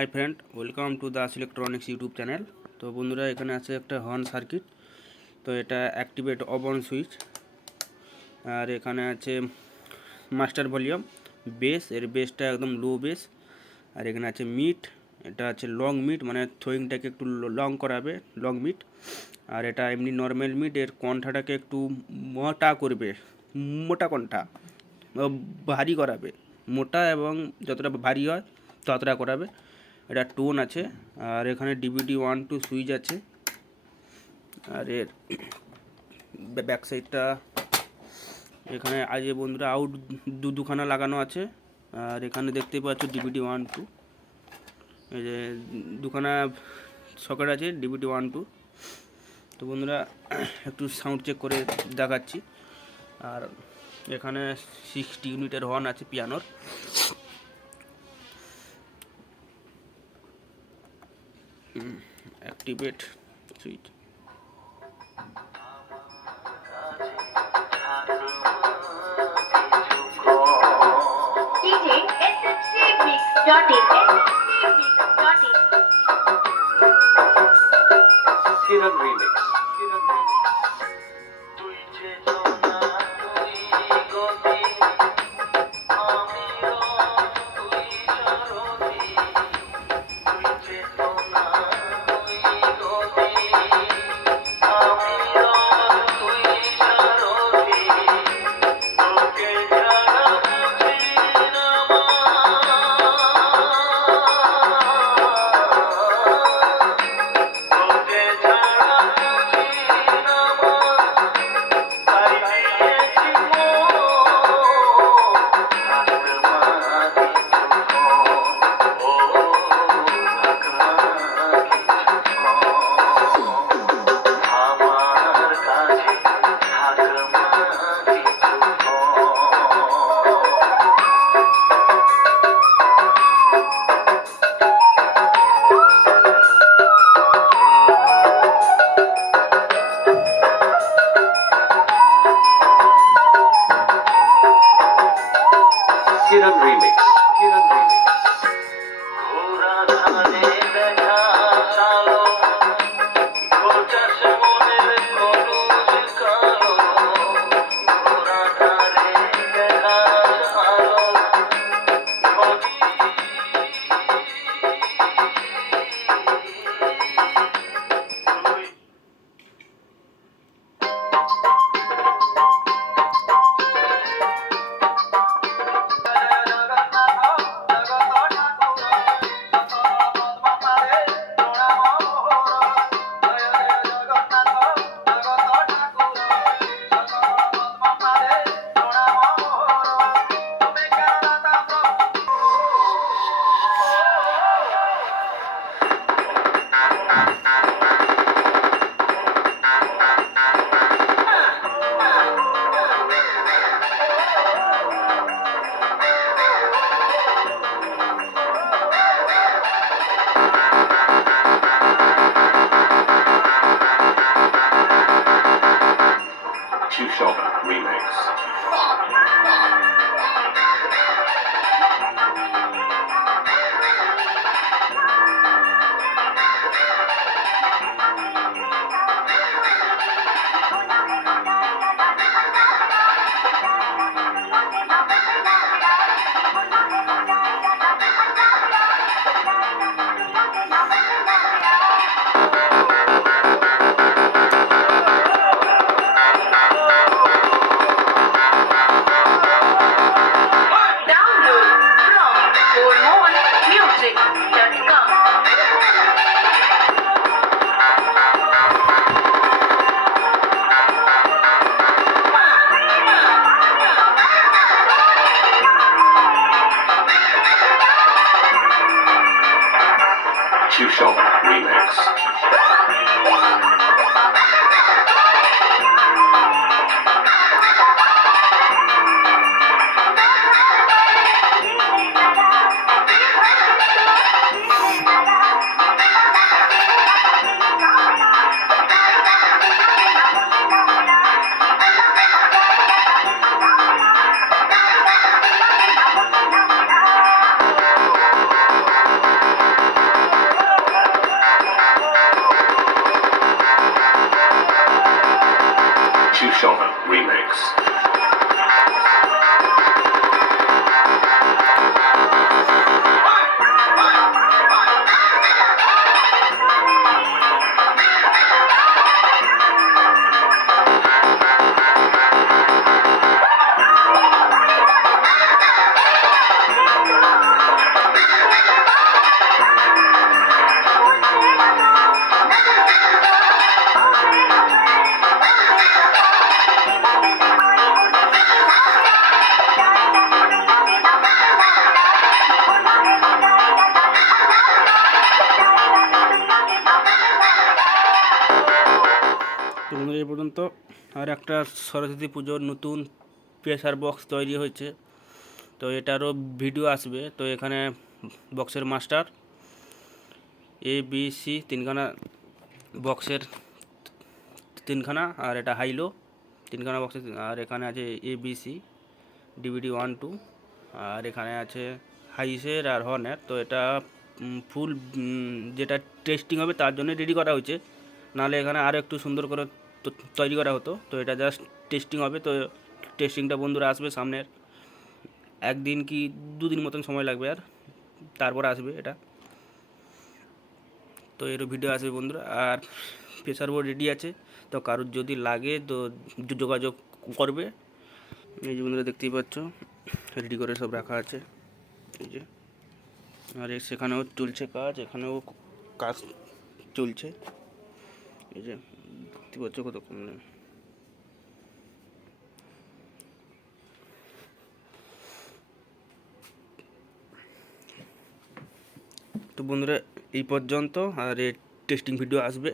Hi friend, welcome to Das electronics YouTube channel. তো বন্ধুরা, এখানে আছে একটা হর্ন সার্কিট। তো এটা অ্যাক্টিভেট অফ অন সুইচ। আর এখানে আছে মাস্টার ভলিউম, বেস, এর বেসটা একদম লো বেস। আর এখানে আছে মিট, এটা আছে লং মিট, মানে থ্রোয়িংটাকে একটু লং করাবে, লং মিট। আর এটা এমনি নর্মাল মিট, এর কণ্ঠাটাকে একটু মোটা করবে, মোটা কণ্ঠা ভারী করাবে, মোটা এবং যতটা ভারী হয় ততটা করাবে। এটা টোন আছে। আর এখানে ডিভিডি 1-2 সুইচ আছে। আর এর ব্যাক সাইডটা এখানে আজে বন্ধুরা আউট দুখানা লাগানো আছে। আর এখানে দেখতে পাচ্ছ ডিভিডি 1-2, এই যে দুখানা সকেট আছে ডিভিডি 1-2। তো বন্ধুরা, একটু সাউন্ড চেক করে দেখাচ্ছি। আর এখানে 60 ইউনিটের হর্ন আছে পিয়ানোর। Activate switch. DJ SMCMix.in Kiran Remix. Kiran Remix. Kiran Remix. Shop Remix. Shopper Remix. তো বন্ধুরা এই পর্যন্ত আর একটা সরস্বতী পুজোর নতুন প্রেসার বক্স তৈরি হয়েছে, তো এটারও ভিডিও আসবে। তো এখানে বক্সের মাস্টার ABC তিনখানা, বক্সের তিনখানা, আর এটা হাইলো তিনখানা বক্সের, আর এখানে আছে ABC DVD 1 2, আর এখানে আছে হাইসের আর হর্নের। তো এটা ফুল যেটা টেস্টিং হবে তার জন্য রেডি করা হয়েছে, নাহলে এখানে আরও একটু সুন্দর করে তৈরি করা হতো। তো এটা জাস্ট টেস্টিং হবে। তো টেস্টিংটা বন্ধুরা আসবে সামনের একদিন কি দুদিন মতন সময় লাগবে, আর তারপর আসবে এটা। তো এরও ভিডিও আসবে বন্ধুরা। আর প্রেসার বোর্ড রেডি আছে, তো কারোর যদি লাগে তো যোগাযোগ করবে। এই যে বন্ধুরা দেখতেই পাচ্ছ রেডি করে সব রাখা আছে, এই যে। আর সেখানেও চলছে কাজ, এখানেও কাজ চলছে, এই যে দেখতে পাচ্ছ কত কম। তো বন্ধুরা এই পর্যন্ত, আর এর টেস্টিং ভিডিও আসবে।